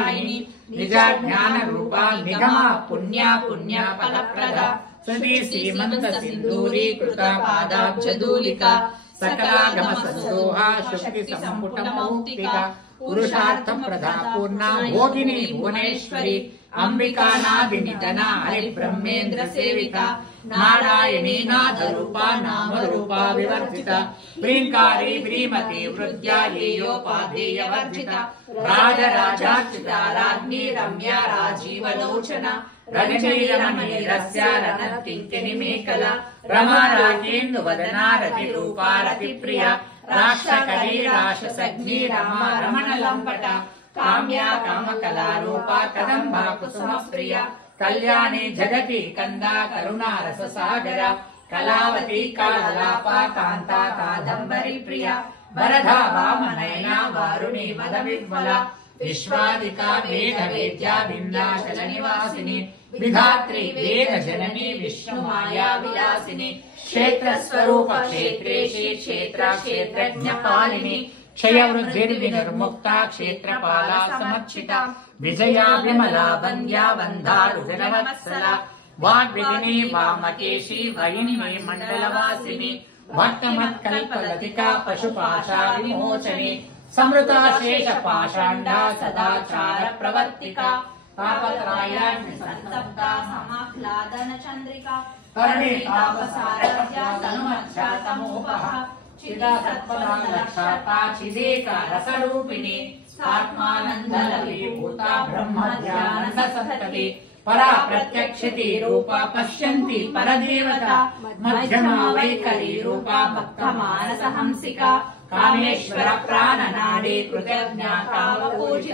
प्रदायिनी निज ज्ञान रूपा निगमा पुण्या पुण्या फलप्रदा सती सीमंत सिंदूरी कृता पादाब्जधूलिका सकलागम संदोहा शुक्ति संपुट मौक्तिका पुरुषार्थ प्रदा पूर्णा भोगिनी भुवनेश्वरी अंबिकानादि निधना हरि ब्रह्मेन्द्र सेविका नारायणी नाद रूपा नाम रूपा विवर्जिता प्रियंकारी प्रीमती वृद्ध्या येयोपाधेय वर्जिता राजराजार्चिता राज्ञी रम्या राजीवलोचना रणनीरमणीरस्य रणतिङ्किनिमेकला रमा राजेन्दु वदना रतिरूपा रतिप्रिया राक्षकरी राक्षसग्नी रमा रमण लम्पटा काम्या कामकला रूपा कदम्बा कुसुम प्रिया कल्याणी जगति कंदा करुणा रस सागरा कलावती काललापा कांता कादंबरी प्रिया वरधा वामनयना वारुणी मद विह्वला विश्वादिका वेद वेद्या विन्ध्याचल निवासिनी विधात्री वेद जननी विष्णु माया विलासिनी क्षेत्र स्वरूप क्षेत्रेशी क्षेत्र क्षेत्रज्ञ पालिनी क्षय वृद्धिर्विनिर्मुक्ता क्षेत्रपाला समर्चिता विजया विमला वन्द्या वन्दारुजनवत्सला वाग्विदिनी वामकेशी वयिनी मण्डलवासिनी भक्तमत्कल्पलतिका पशुपाशा विमोचनी समृता शेष पाषाण्डा सदाचार प्रवर्तिका तापत्रयाग्नि संतप्ता समाह्लादन चंद्रिका कर्णे तापसारथ्या तनुमच्छा तमोपः चिदा सत्पदा लक्षाता चिदेका रसरूपिणी आत्मानंद लवीभूता ब्रह्म ध्यान संतति परा प्रत्यक्षिति रूपा पश्यन्ति परदेवता मध्यमा वैखरी रूपा भक्त मानस हंसिका कामेश्वर प्राणनाडे कृतज्ञा कामपूजिता।